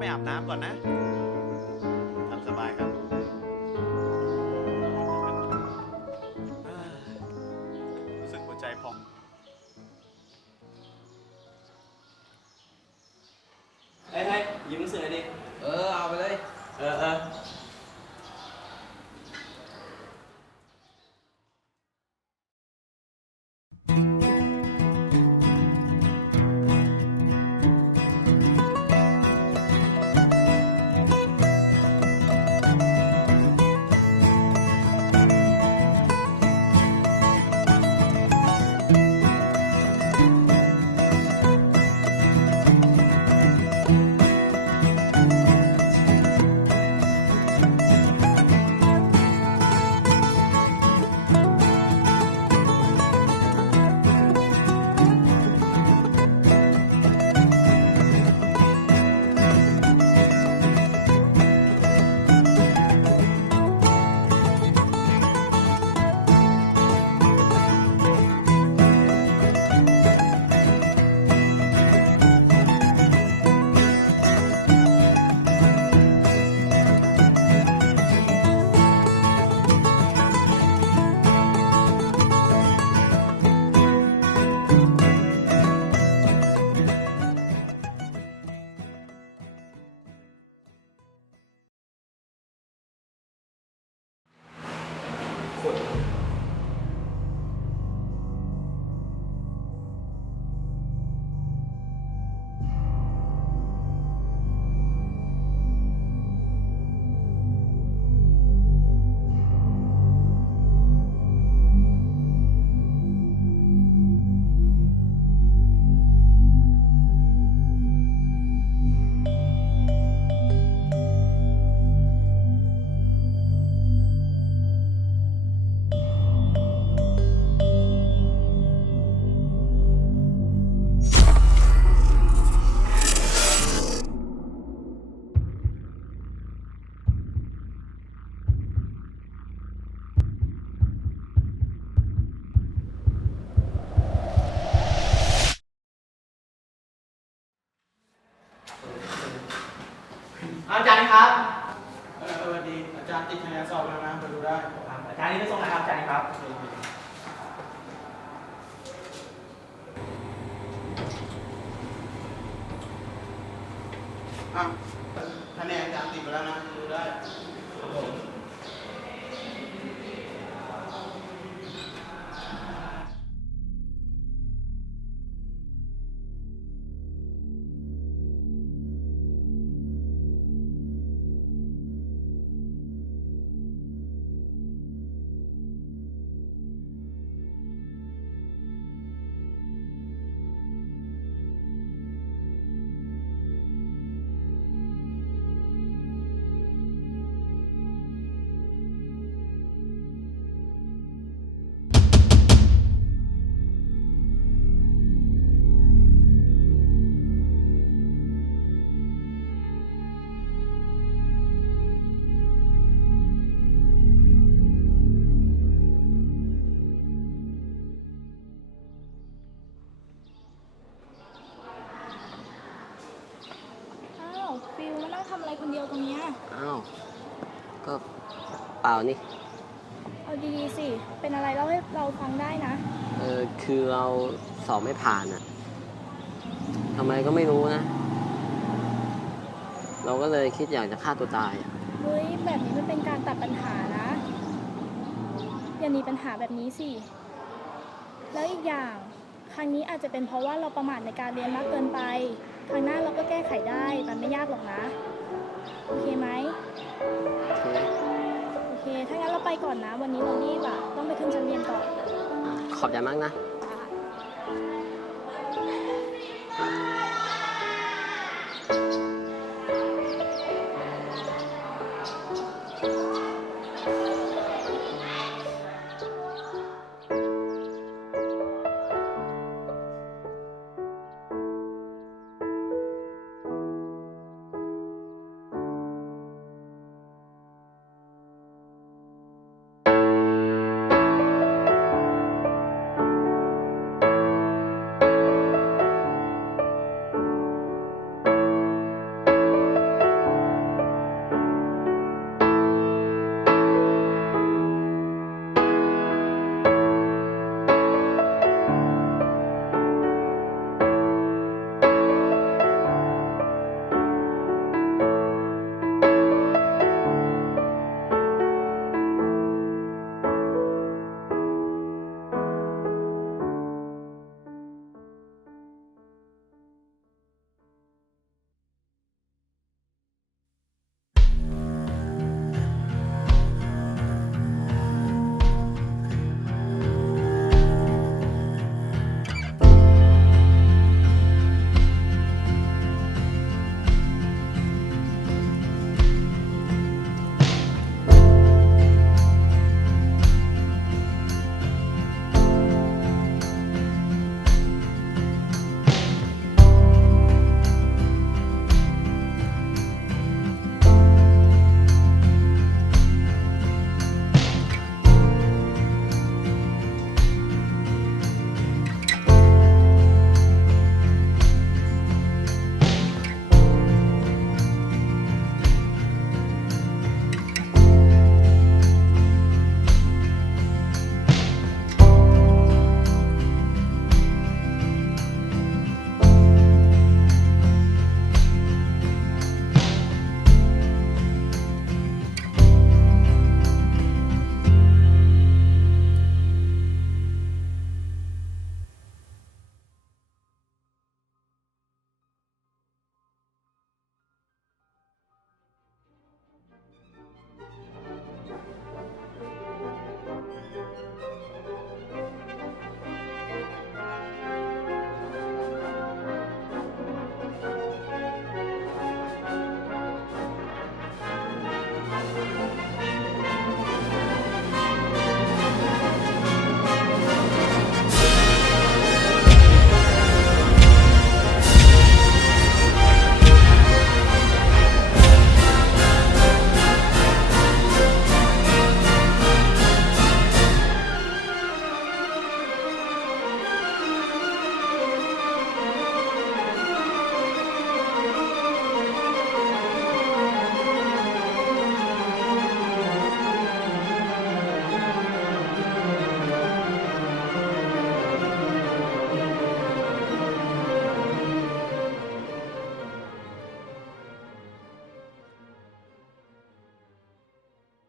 ไปอาบน้ำก่อนนะ อาจารย์ครับเออสวัสดี อาจารย์ติดคะแนนสอบแล้วนะมาดูได้อาจารย์นี่ไปส่งไหนครับอาจารย์ครับ อะคะแนนอาจารย์ติดไปแล้วนะดูได้อ้ ก็เปล่านี่ เอาดีๆสิ เป็นอะไรเล่าให้เราฟังได้นะ เออคือเราสอบไม่ผ่านอะทำไมก็ไม่รู้นะ เราก็เลยคิดอยากจะฆ่าตัวตายอะเฮ้ย แบบนี้มันเป็นการตัดปัญหานะ อย่ามีปัญหาแบบนี้สิ แล้วอีกอย่าง ครั้งนี้อาจจะเป็นเพราะว่าเราประมาทในการเรียนมากเกินไป ครั้งหน้าเราก็แก้ไขได้ มันไม่ยากหรอกนะ โอเคไหมโอ เคโอเค ถ้างั้นเราไปก่อนนะ วันนี้เรารีบอะต้องไปขึ้นชั้นเรียนก่อน ขอบใจมากนะ